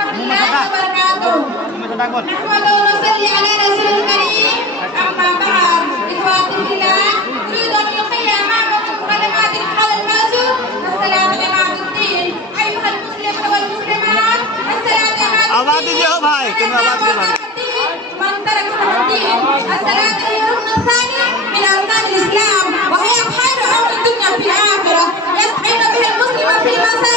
warahmatullahi wabarakatuh. Nahmadu wa nusalli ala rasulil karim. Amma ba'd. Ikhwati fillah, uridu an uqiyya ma'akum kalimatin halal mazur. Assalamu alaikum ayyuhal muslimun wal muslimat. Assalamu alaikum. आवाज दीजिए हो भाई, तुम आवाज दे भाई। من ترك الدين الصلاة هي الركن الثاني من أركان الإسلام وهي خير أمر الدنيا في الآخرة يستعين بها المسلم في المساجد